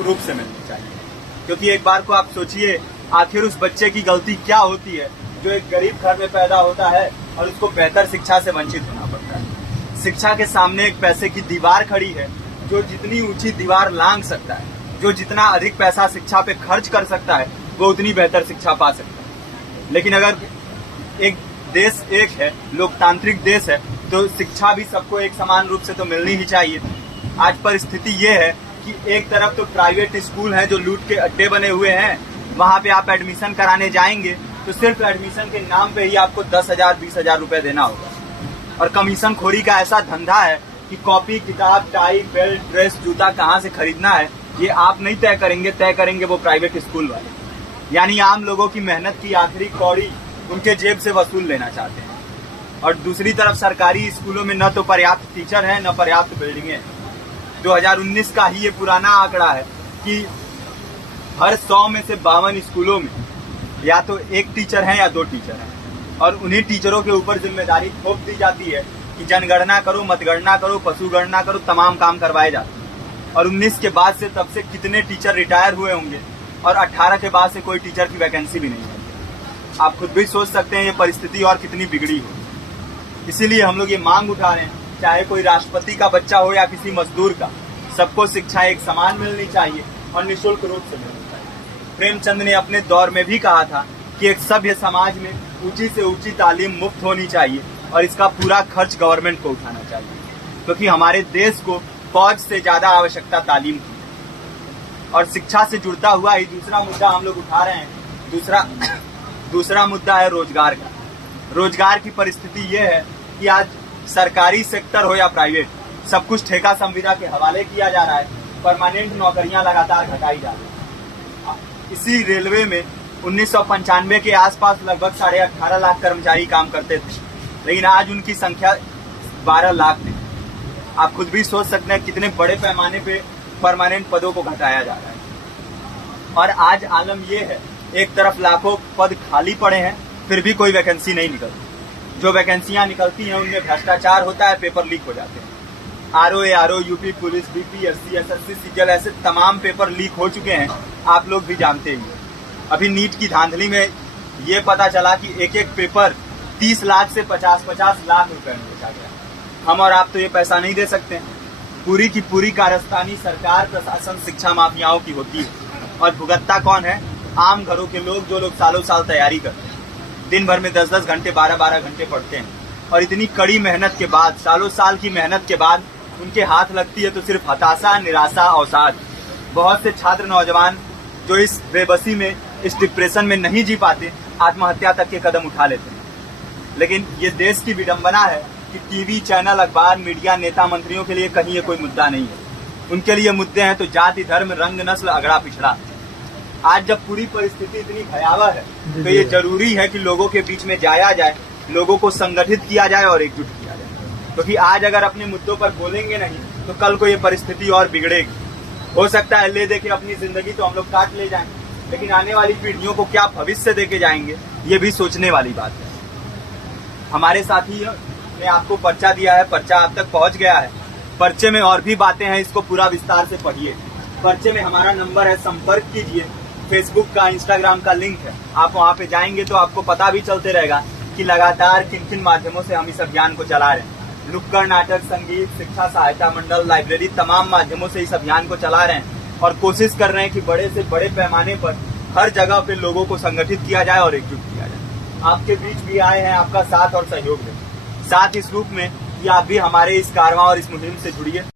निःशुल्क रूप से मिलनी चाहिए। क्योंकि एक बार को आप सोचिए, आखिर उस बच्चे की गलती क्या होती है जो एक गरीब घर में पैदा होता है और उसको बेहतर शिक्षा से वंचित होना पड़ता है। शिक्षा के सामने एक पैसे की दीवार खड़ी है, जो जितनी ऊंची दीवार लांघ सकता है, जो जितना अधिक पैसा शिक्षा पे खर्च कर सकता है, वो उतनी बेहतर शिक्षा पा सकता है। लेकिन अगर एक देश एक है, लोकतांत्रिक देश है, तो शिक्षा भी सबको एक समान रूप से तो मिलनी ही चाहिए। आज परिस्थिति ये है कि एक तरफ तो प्राइवेट स्कूल हैं जो लूट के अड्डे बने हुए हैं, वहां पे आप एडमिशन कराने जाएंगे तो सिर्फ एडमिशन के नाम पे ही आपको 10,000 20,000 रुपए देना होगा। और कमीशन खोरी का ऐसा धंधा है कि कॉपी, किताब, टाई, बेल्ट, ड्रेस, जूता कहाँ से खरीदना है ये आप नहीं तय करेंगे वो प्राइवेट स्कूल वाले। यानी आम लोगों की मेहनत की आखिरी कौड़ी उनके जेब से वसूल लेना चाहते हैं। और दूसरी तरफ सरकारी स्कूलों में न तो पर्याप्त टीचर है, न पर्याप्त बिल्डिंगें हैं। 2019 का ही ये पुराना आंकड़ा है कि हर 100 में से 52 स्कूलों में या तो एक टीचर है या 2 टीचर हैं। और उन्हीं टीचरों के ऊपर जिम्मेदारी थोप दी जाती है कि जनगणना करो, मतगणना करो, पशुगणना करो, तमाम काम करवाए जाते हैं। और 19 के बाद से तब से कितने टीचर रिटायर हुए होंगे और 18 के बाद से कोई टीचर की वैकेंसी भी नहीं है। आप खुद भी सोच सकते हैं ये परिस्थिति और कितनी बिगड़ी हो। इसीलिए हम लोग ये मांग उठा रहे हैं, चाहे कोई राष्ट्रपति का बच्चा हो या किसी मजदूर का, सबको शिक्षा एक समान मिलनी चाहिए और निःशुल्क रूप से मिलनी चाहिए। प्रेमचंद ने अपने दौर में भी कहा था कि एक सभ्य समाज में ऊंची से ऊंची तालीम मुफ्त होनी चाहिए और इसका पूरा खर्च गवर्नमेंट को उठाना चाहिए, क्योंकि हमारे देश को फौज से ज्यादा आवश्यकता तालीम की है। और शिक्षा से जुड़ता हुआ ही दूसरा मुद्दा हम लोग उठा रहे हैं। दूसरा मुद्दा है रोजगार का। रोजगार की परिस्थिति ये है कि आज सरकारी सेक्टर हो या प्राइवेट, सब कुछ ठेका संविदा के हवाले किया जा रहा है। परमानेंट नौकरियां लगातार घटाई जा रही है। इसी रेलवे में 1995 के आसपास लगभग 18.5 लाख कर्मचारी काम करते थे, लेकिन आज उनकी संख्या 12 लाख थी। आप खुद भी सोच सकते हैं कितने बड़े पैमाने पे परमानेंट पदों को घटाया जा रहा है। और आज आलम ये है, एक तरफ लाखों पद खाली पड़े हैं, फिर भी कोई वैकेंसी नहीं निकलती। जो वैकेंसियां निकलती हैं उनमें भ्रष्टाचार होता है, पेपर लीक हो जाते हैं। RO, UP police, BPSC, SSC, CGL, ऐसे तमाम पेपर लीक हो चुके हैं, आप लोग भी जानते ही। अभी नीट की धांधली में ये पता चला कि एक एक पेपर 30 लाख से 50-50 लाख रुपए में बेचा गया। हम और आप तो ये पैसा नहीं दे सकते। पूरी की पूरी कारस्तानी सरकार, प्रशासन, शिक्षा माफियाओं की होती है। और भुगतता कौन है? आम घरों के लोग, जो लोग सालों साल तैयारी करते हैं, दिन भर में 10-10 घंटे, 12-12 घंटे पढ़ते हैं। और इतनी कड़ी मेहनत के बाद, सालों साल की मेहनत के बाद उनके हाथ लगती है तो सिर्फ हताशा, निराशा, अवसाद। बहुत से छात्र नौजवान जो इस बेबसी में, इस डिप्रेशन में नहीं जी पाते, आत्महत्या तक के कदम उठा लेते हैं। लेकिन ये देश की विडंबना है कि टीवी चैनल, अखबार, मीडिया, नेता, मंत्रियों के लिए कहीं ये कोई मुद्दा नहीं है। उनके लिए मुद्दे हैं तो जाति, धर्म, रंग, नस्ल, अगड़ा पिछड़ा। आज जब पूरी परिस्थिति इतनी भयावह है तो ये जरूरी है कि लोगों के बीच में जाया जाए, लोगों को संगठित किया जाए और एकजुट किया जाए। क्योंकि आज अगर अपने मुद्दों पर बोलेंगे नहीं तो कल को ये परिस्थिति और बिगड़ेगी। हो सकता है ले दे के अपनी जिंदगी तो हम लोग काट ले जाएं, लेकिन आने वाली पीढ़ियों को क्या भविष्य देके जाएंगे, ये भी सोचने वाली बात है। हमारे साथी ने आपको पर्चा दिया है, पर्चा आप तक पहुंच गया है। पर्चे में और भी बातें हैं, इसको पूरा विस्तार से पढ़िए। पर्चे में हमारा नंबर है, संपर्क कीजिए। फेसबुक का, इंस्टाग्राम का लिंक है, आप वहां पे जाएंगे तो आपको पता भी चलते रहेगा कि लगातार किन किन माध्यमों से हम इस अभियान को चला रहे हैं। नुक्कड़ नाटक, संगीत, शिक्षा सहायता मंडल, लाइब्रेरी, तमाम माध्यमों से इस अभियान को चला रहे हैं और कोशिश कर रहे हैं कि बड़े से बड़े पैमाने पर हर जगह पे लोगों को संगठित किया जाए और एकजुट किया जाए। आपके बीच भी आए हैं आपका साथ और सहयोग दें। साथ इस रूप में कि आप भी हमारे इस कारवां और इस मुहिम से जुड़िए।